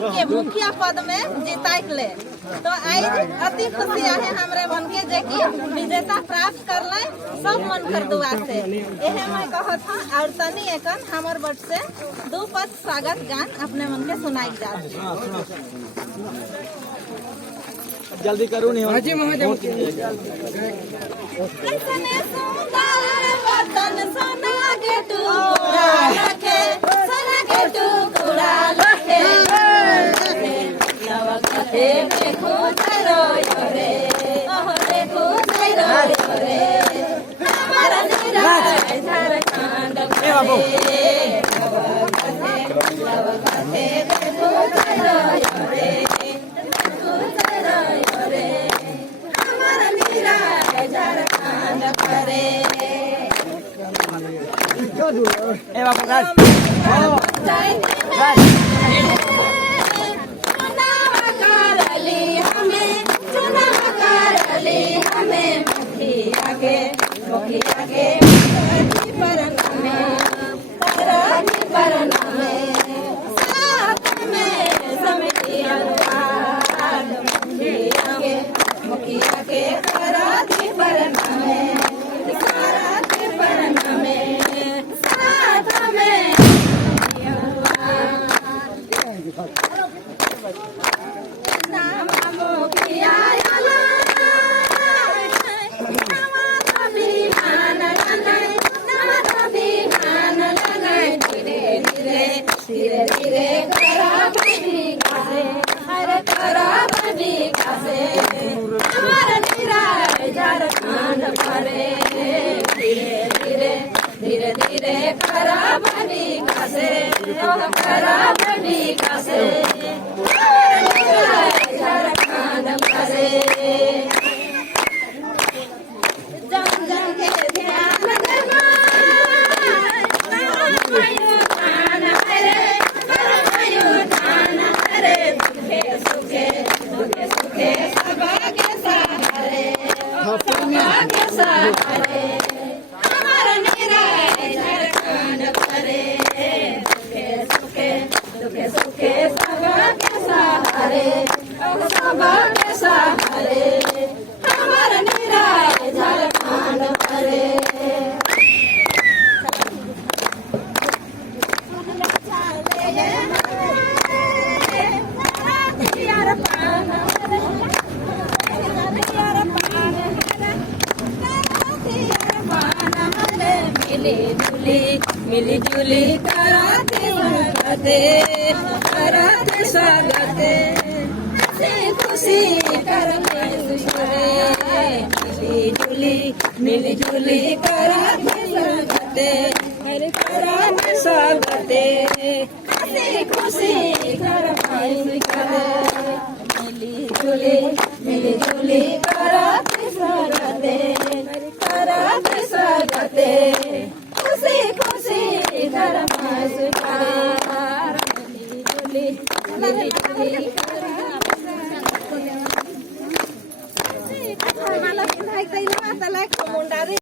के मुखिया पद में जिताइक ले। तो आज अति खुशी है हमरे मन के जे कि विजेता प्राप्त कर ले सब मन कर दुआ से। एहे मैं कहत हां और तनी एकन हमर बट से दो पद स्वागत गान अपने मन के सुनाई जा। जल्दी करो नहीं हाजी महादेव ऐसने सुंदर वतन सोना के टुकड़ा रखे सोना के टुकड़ा रखे नवकते देखो जरो रे ओह देखो जरो रे हमारा निराय झारखंड ए बाबू नवकते देखो जरो रे ए बाबू गाइस धीरे धीरे खराब विकासे खराब विकासे झारखंड बसे जन जन के ध्यान देना दुखे सुखे दुखे सुखे सबके सहारे सबके सहारे सुखे सुखे सबके सहारे सबके सहारे हमारा निराय झारखंड परे मिली जुली कराते स्वागते ऐसे खुशी करते मिली जुली कराते स्वागते अरे कराते स्वागते ऐसे खुशी करते मिली जुली